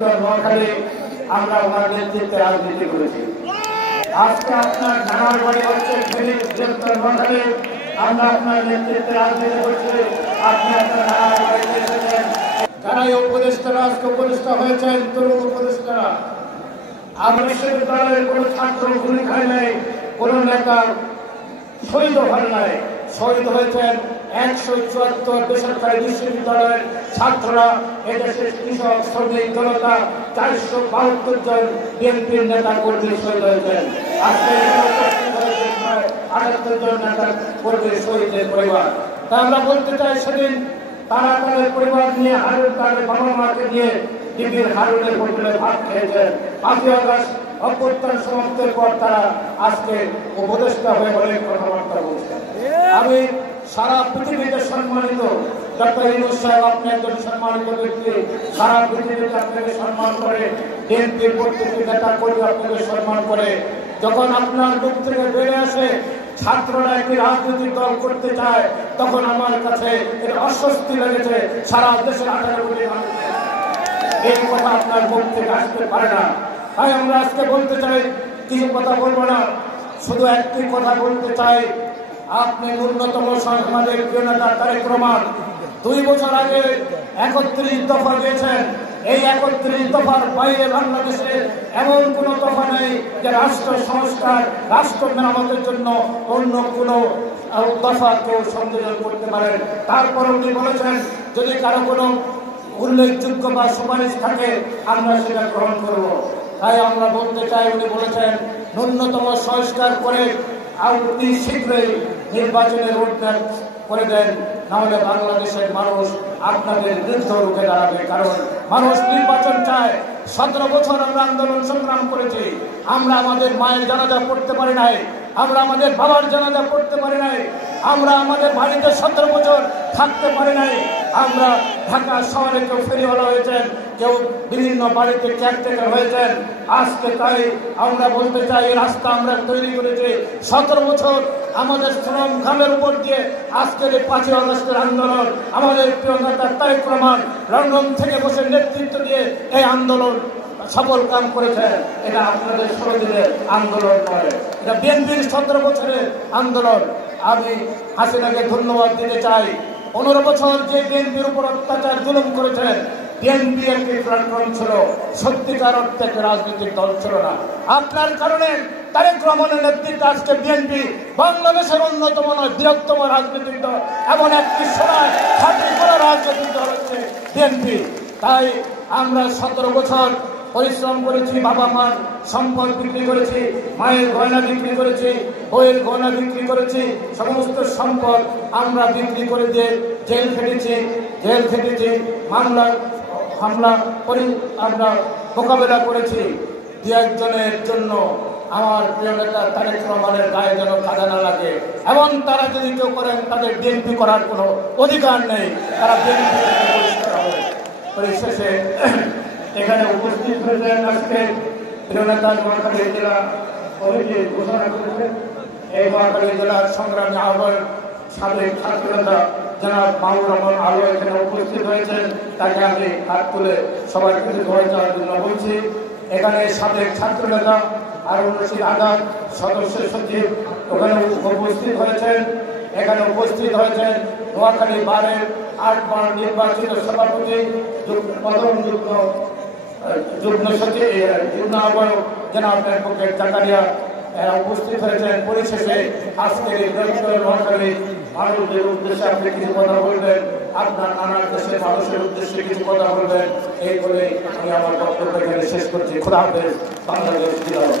নোয়াখালী আমরা ওনার নেতৃত্বে রাজনীতি করেছি। আজকে আপনার জানার বাড়ি হচ্ছে বৃহত্তর নোয়াখালী, আমরা আপনার নেতৃত্বে রাজনীতি করছি। আপনি আপনার জানার বাড়িতে এসেছেন। যারা এই উপদেষ্টারা আজকে উপদেষ্টা হয়েছেন, তরুণ উপদেষ্টারা, আমরা বিশ্ববিদ্যালয়ের কোনো ছাত্র গুলি খায় নাই, কোন নেতা শহীদ হয় নাই। শহীদ হয়েছেন 174 বেসরকারি বিশ্ববিদ্যালয়ের ছাত্ররা, এদেশের কৃষক, শ্রমিক, জনতা, 472 জন বিএনপির নেতা কর্মী শহীদ হয়েছেন। আজকে 78 জন নেতা কর্মী শহীদের পরিবার। তা আমরা বলতে চাই, সেদিন তারা তাদের পরিবার নিয়ে, হারুন তাদের বাবা মাকে নিয়ে ডিবির হারুনের হোটেলে ভাত খেয়েছেন। 5ই আগস্ট অভ্যুত্থান সমাপ্তের পর তারা আজকে উপদেষ্টা হয়ে অনেক কথাবার্তা বলছেন। আমি সারা পৃথিবীতে সম্মানিত ডক্টর ইউনূস সাহেব, আপনি একজন সম্মানিত ব্যক্তি, সারা পৃথিবীতে আপনাকে সম্মান করে, বিএনপির প্রত্যেকটি নেতা কর্মী আপনাকে সম্মান করে। যখন আপনার মুখ থেকে বেড়ে আসে ছাত্ররা একটি রাজনৈতিক দল করতে চায়, তখন আমার কাছে এর অস্বস্তি লেগেছে। সারা দেশের 18 কোটি মানুষ এই কথা আপনার মুখ থেকে আসতে পারে না। তাই আমরা আজকে বলতে চাই, কিছু কথা বলবো না, শুধু একটি কথা বলতে চাই। আপনি ন্যূনতম সমাজের প্রিয় নেতা তারেক রহমান 2 বছর আগে 31 দফা দিয়েছেন। এই 31 দফার বাইরে বাংলাদেশে এমন কোন দফা নেই যে রাষ্ট্র সংস্কার, রাষ্ট্র মেরামতের জন্য অন্য কোন দফা কেউ সংযোজন করতে পারেন। তারপর উনি বলেছেন, যদি কারো কোনো উল্লেখযোগ্য বা সুপারিশ থাকে আমরা সেটা গ্রহণ করব। তাই আমরা বলতে চাই, উনি বলেছেন ন্যূনতম সংস্কার করে অতি শীঘ্রই নির্বাচনের রোডম্যাপ করে দেন, নাহলে বাংলাদেশের মানুষ আপনাদের বিরুদ্ধে রুখে দাঁড়াবে। কারণ মানুষ নির্বাচন চায়। 17 বছর আমরা আন্দোলন সংগ্রাম করেছি। আমরা আমাদের মায়ের জানাজা পড়তে পারি নাই, আমরা আমাদের বাবার জানাজা পড়তে পারি নাই, আমরা আমাদের বাড়িতে 17 বছর থাকতে পারি নাই। আমরা ঢাকা শহরে কেউ ফেরিওয়ালা হয়েছেন, কেউ বিভিন্ন বাড়িতে কেয়ারটেকার হয়েছেন। আজকে তাই আমরা বলতে চাই, এই রাস্তা আমরা তৈরি করেছি 17 বছর আমাদের শ্রম ঘামের উপর দিয়ে আজকের এই 5ই আগস্টের আন্দোলন। আমাদের প্রিয় নেতা তারেক রহমান লন্ডন থেকে বসে নেতৃত্ব দিয়ে এই আন্দোলন সফল কাম করেছেন। এটা আপনাদের 16 দিনের আন্দোলন নয়, এটা বিএনপির 17 বছরের আন্দোলন। আমি হাসিনাকে ধন্যবাদ দিতে চাই। 15 বছর যে বিএনপির উপর অত্যাচার জুলুম করেছেন, বিএনপি একটি প্ল্যাটফর্ম ছিল, সত্যিকার অর্থে একটি রাজনৈতিক দল ছিল না। আপনার কারণে তারেক রহমানের নেতৃত্বে আজকে বিএনপি বাংলাদেশের অন্যতম নয়, বৃহত্তম রাজনৈতিক দল, এমন একটি সময় খাঁটি করা রাজনৈতিক দল হচ্ছে বিএনপি। তাই আমরা 17 বছর পরিশ্রম করেছি, বাবা মার সম্পদ বিক্রি করেছি, মায়ের গয়না বিক্রি করেছি, বইয়ের গয়না বিক্রি করেছি, সমস্ত সম্পদ আমরা বিক্রি করে দিয়ে জেল খেটেছি, হামলা করে আমরা মোকাবেলা করেছি। 2-1 জনের জন্য আমার প্রিয় নেতা তারেক রহমানের গায়ে যেন কাদা না লাগে, এবং তারা যদি কেউ করেন তাদের বিএনপি করার কোনো অধিকার নেই, তারা বিএনপি পরিশেষে এখানে উপস্থিত হয়েছেন আজকে প্রিয় নেতা নোয়াখালী জেলা কমিটি ঘোষণা করেছেন। এই নোয়াখালী জেলার সংগ্রামী আহ্বায়ক সাবেক ছাত্রনেতা জনাব মাহবুব রহমান আলো এখানে উপস্থিত হয়েছেন। তাকে আমি হাত তুলে সবার কিছু ধরে যাওয়ার জন্য বলছি। এখানে সাবেক ছাত্রনেতা হারুন রশিদ আজাদ সদস্য সচিব ওখানে উপস্থিত হয়েছেন। এখানে উপস্থিত হয়েছেন নোয়াখালী বারের 8 বার নির্বাচিত সভাপতি, প্রথম যুগ্ম সচিব, যুগ্ম আহ্বায়ক জনাব অ্যাডভোকেট জাকারিয়া উপস্থিত হয়েছেন। পরিশেষে আজকের এই নোয়াখালী মানুষদের উদ্দেশ্যে আপনি কিছু কথা বলবেন, আপনার নানান দেশের মানুষের উদ্দেশ্যে কিছু কথা বলবেন। এই বলে আমি আমার বক্তব্য এখানে শেষ করছি। খোদা হাফেজ। বাংলাদেশ জিন্দাবাদ।